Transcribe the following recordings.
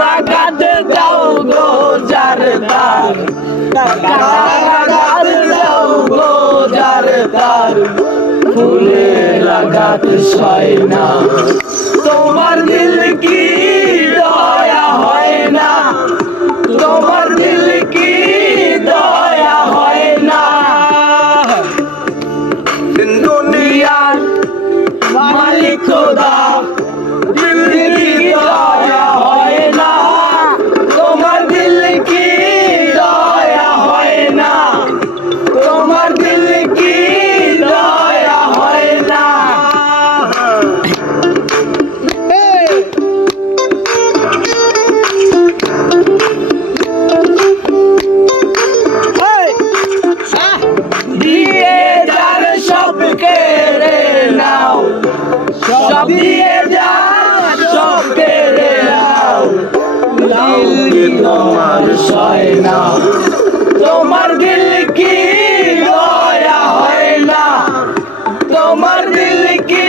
লাগাতে দাও গো জারদার, লাগাতে দাও গো জারদার, ফুলে লাগাতে হয় না। তোমার দিল কি দয়া হয় না, তোমার দিল কি দয়া হয় না। দুনিয়ার মালিক খোদা, দিল কি দয়া হয় না, তোমার দিল কি দয়া হয় না, তোমার দিল কি দয়া হয় না। দিয়ে যার সব কেড়ে নাও, সব দিয়ে যার সব কেড়ে নাও, দিল কি তোমার সয় না, তোমার দিল কি দয়া হয় না, তোমার দিল কি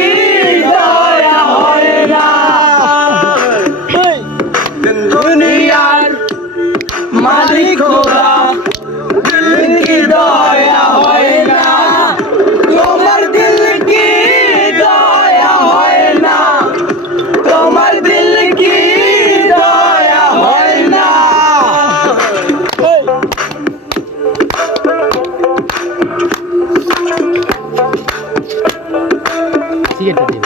দয়া হয় না। দুনিয়ার মালিক খোদা, দিল কি দয়া হয় না, তোমার দিল কি দয়া হয় না, তোমার দিল কি দয়া হয় না। সিগারেটটা দিন।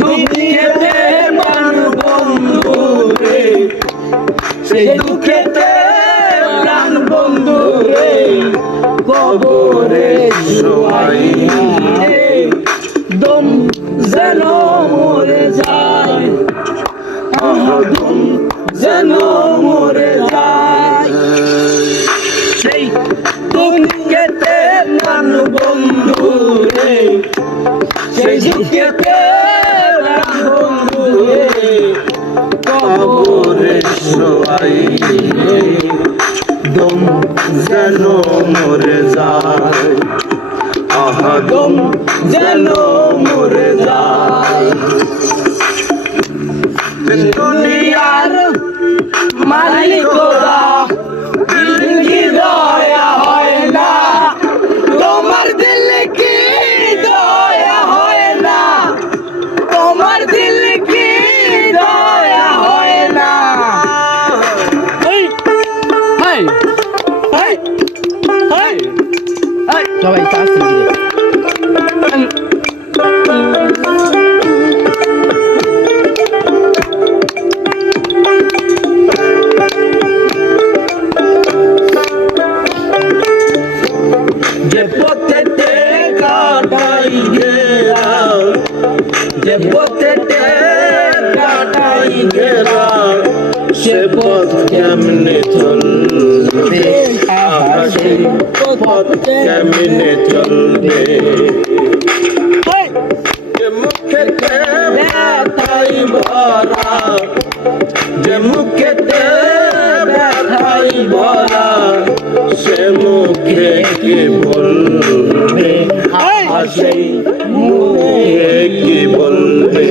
দুঃখেতে প্রাণ বন্ধু রে, সেই দুঃখেতে প্রাণ বন্ধু রে, কবরে শোয়াই রে, দম যেন মরে যায়, দম যেন মরে যায়। সেই দুঃখেতে প্রাণ বন্ধু রে, সেই দুঃখেতে প্রাণ বন্ধু রে, কবরে শোয়াই রে, দম যেন মরে যায়, আহা দম যেন মরে যায়। দুনিয়ার মালিক খোদা, দিল কি দয়া হয় না, তোমার দিল কি দয়া হয় না, তোমার দিল কি দয়া হয় না। সবাই যে পথেতে কাটাই ঘেরা, যে পথেতে কাটাই ঘেরা, সে পথ কেমনে চলবে, আহা সেই পথ কেমনে চলবে। যে মুখেতে ব্যথাই ভরা, যে মুখেতে ব্যথাই ভরা, সে মুখে কি বলবে, সেই মুখে কি বলবে।